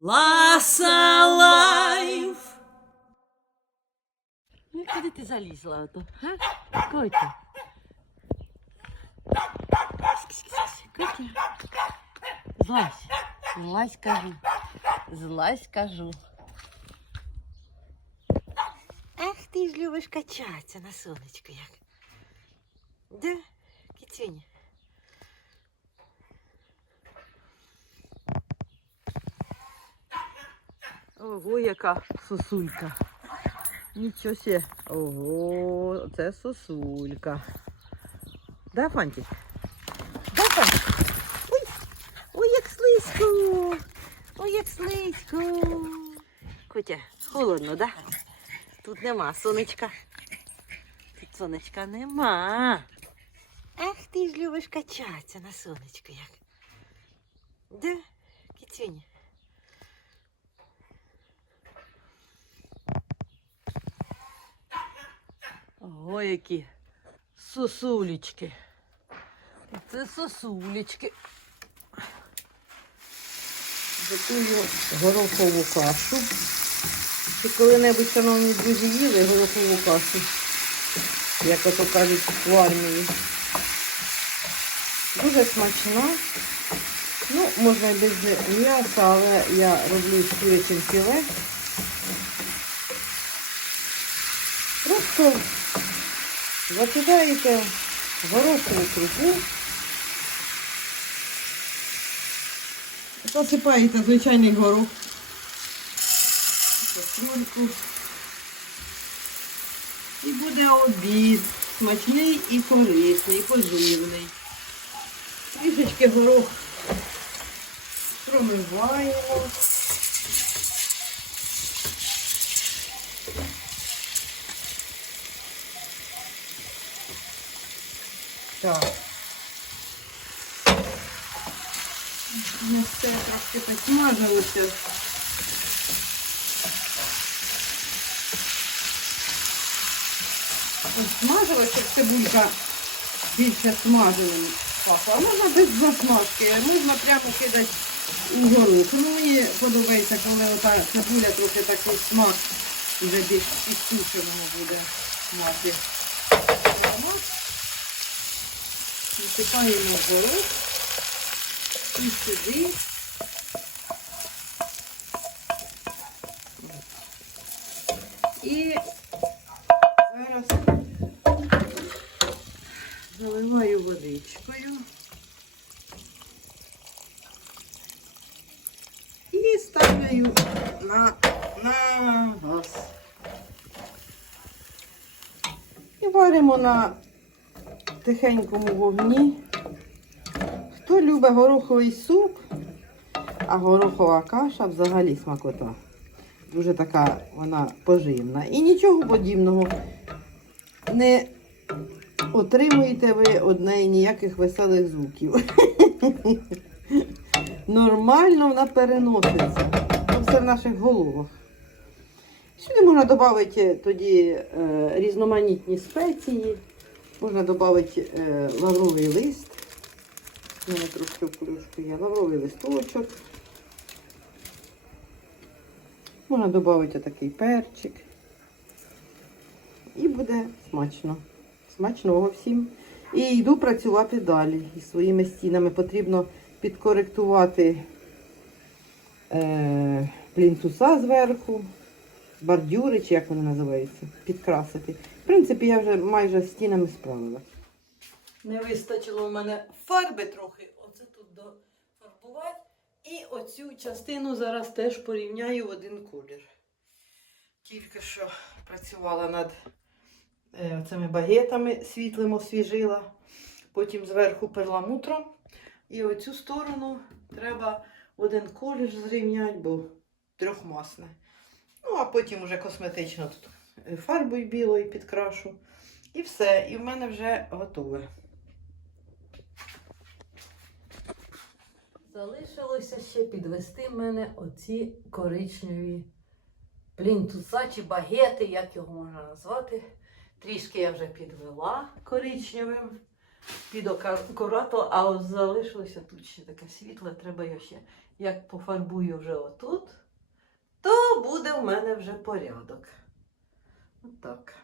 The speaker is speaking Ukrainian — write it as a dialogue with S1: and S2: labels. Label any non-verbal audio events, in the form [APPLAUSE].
S1: Ласа лайф.
S2: Ну, куди ти залізла ото? А? Котя. Котя. Злазь. Злазь, кажу. Злазь, кажу. Ах, ти ж любиш качатися на сонечку як. Да, кицюня? Ого, яка сосулька. Нічого себе. Ого, це сосулька. Да, Фантик? Да, Фантик? Ой, ой, як слизько. Ой, як слизько. Котя, холодно, да? Тут нема сонечка. Тут сонечка нема. Ах, ти ж любиш качатися на сонечку як. Да, кицюня? Ого, які сосулечки. Це сосулечки. Готую горохову кашу. Чи коли-небудь, шановні друзі, їли горохову кашу, як ото кажуть в армії. Дуже смачна. Ну, можна і без м'яса, але я роблю з курячим філе. Просто закидаєте горохову крупу, засипаєте звичайний горох, кастрюльку. І буде обід смачний і корисний, поживний. Трішечки горох промиваємо. Так. М'ясце трошки підсмажилося. Смажилася, щоб цибулька більше смажена. А можна без засмажки, можна прямо кидати у горох. Ну, мені подобається, коли ота цибуля трохи такий смак вже більш підсушеного буде мати. Насипаємо горох і сюди. І зараз заливаю водичкою. І ставлю на, на газ. І варимо на тихенькому вогні. Хто любить гороховий суп, а горохова каша взагалі смакота. Дуже така вона поживна. І нічого подібного не отримуєте ви од неї ніяких веселих звуків. [LAUGHS] Нормально вона переноситься. Це все в наших головах. Сюди можна додати тоді е, різноманітні спеції. Можна додати е, лавровий лист. У мене трошки в є. Лавровий листочок. Можна додати такий перчик. І буде смачно. Смачного всім. І йду працювати далі. Із своїми стінами потрібно підкоректувати е, плінтуса зверху, бордюри, чи як вони називаються, підкрасити. В принципі, я вже майже з стінами справилася. Не вистачило в мене фарби трохи. Оце тут дофарбувати. І оцю частину зараз теж порівняю в один колір. Тільки що працювала над е, цими багетами світлим освіжила. Потім зверху перламутром. І оцю сторону треба один колір зрівняти, бо трьохмасне. Ну, а потім вже косметично тут фарбою білою підкрашу. І все. І в мене вже готове. Залишилося ще підвести мене оці коричневі плінтуса чи багети, як його можна назвати. Трішки я вже підвела коричневим під акурату, а от залишилося тут ще таке світле, треба його ще як пофарбую вже отут, то буде в мене вже порядок. Отак.